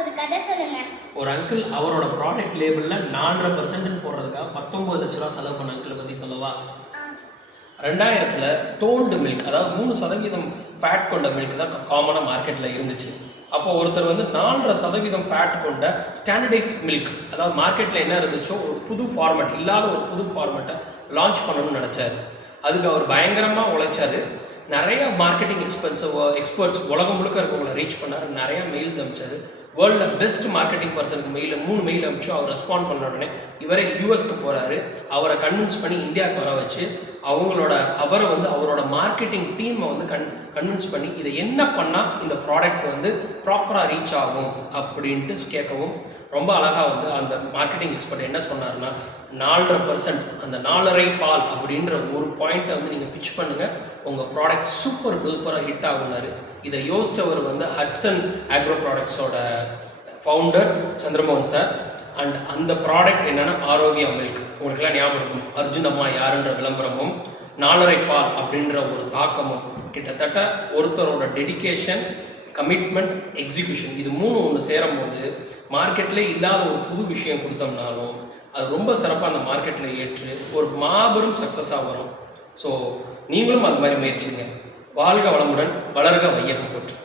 ஒரு கதை சொல்லுங்க. ஒரு அங்கிள் அவரோட ப்ராடக்ட் லேபிளில் 4.5% போடுறதுக்காக 19 லட்ச ரூபா செலவு பண்ண அங்கிளை பற்றி சொல்லவா? 2000 டோன்டு மில்க், அதாவது 3% ஃபேட் கொண்ட மில்க் தான் காமனாக மார்க்கெட்டில் இருந்துச்சு. அப்போ ஒருத்தர் வந்து 4.5% ஃபேட் கொண்ட ஸ்டாண்டர்டைஸ் மில்க், அதாவது மார்க்கெட்டில் என்ன இருந்துச்சோ ஒரு புது ஃபார்மேட், இல்லாத ஒரு புது ஃபார்மேட்டை லான்ச் பண்ணணும்னு நினச்சார். அதுக்கு அவர் பயங்கரமாக உழைச்சார். நிறைய மார்க்கெட்டிங் எக்ஸ்பர்ட்ஸ் உலகம் முழுக்க இருக்கவங்களை ரீச் பண்ணார். நிறைய மெயில்ஸ் அனுப்பிச்சார். வேர்ல்டில் பெஸ்ட் மார்க்கெட்டிங் பர்சனுக்கு 3 மெயில் அனுப்பிச்சு அவர் ரெஸ்பாண்ட் பண்ண உடனே இவரே யூஎஸ்க்கு போகிறாரு. அவரை கன்வின்ஸ் பண்ணி இந்தியாவுக்கு வர வச்சு அவரை வந்து அவரோட மார்க்கெட்டிங் டீமை வந்து கன்வின்ஸ் பண்ணி இதை என்ன பண்ணால் இந்த ப்ராடக்ட் வந்து ப்ராப்பராக ரீச் ஆகும் அப்படின்ட்டு கேட்கவும் ரொம்ப அழகாக வந்து அந்த மார்க்கெட்டிங் எக்ஸ்பர்ட் என்ன சொன்னார்னா 4.5% அந்த 4.5 பால் அப்படின்ற ஒரு பாயிண்ட்டை வந்து நீங்கள் பிச் பண்ணுங்கள், உங்கள் ப்ராடக்ட் சூப்பர் டூப்பராக ஹிட் ஆகுனாரு. இதை யோசித்தவர் வந்து ஹட்சன் ஆக்ரோ ப்ராடக்ட்ஸோட ஃபவுண்டர் சந்திரமோகன் சார். அண்ட் அந்த ப்ராடக்ட் என்னென்னா ஆரோக்கியா மில்க். உங்களுக்கெல்லாம் ஞாபகம் இருக்கும், அர்ஜுன் அம்மா யாருன்ற விளம்பரமும் 4.5 பால் அப்படின்ற ஒரு தாக்கமும் கிட்டத்தட்ட ஒருத்தரோட டெடிகேஷன், கமிட்மெண்ட், எக்ஸிக்யூஷன், இது 3 ஒன்று சேரும்போது மார்க்கெட்லேயே இல்லாத ஒரு புது விஷயம் கொடுத்தோம்னாலும் அது ரொம்ப சிறப்பாக அந்த மார்க்கெட்டில் ஏற்று ஒரு மாபெரும் சக்ஸஸாக வரும். ஸோ நீங்களும் அந்த மாதிரி முயற்சிங்க. வாழ்க வளமுடன், வளர்க வையகம் போற்று.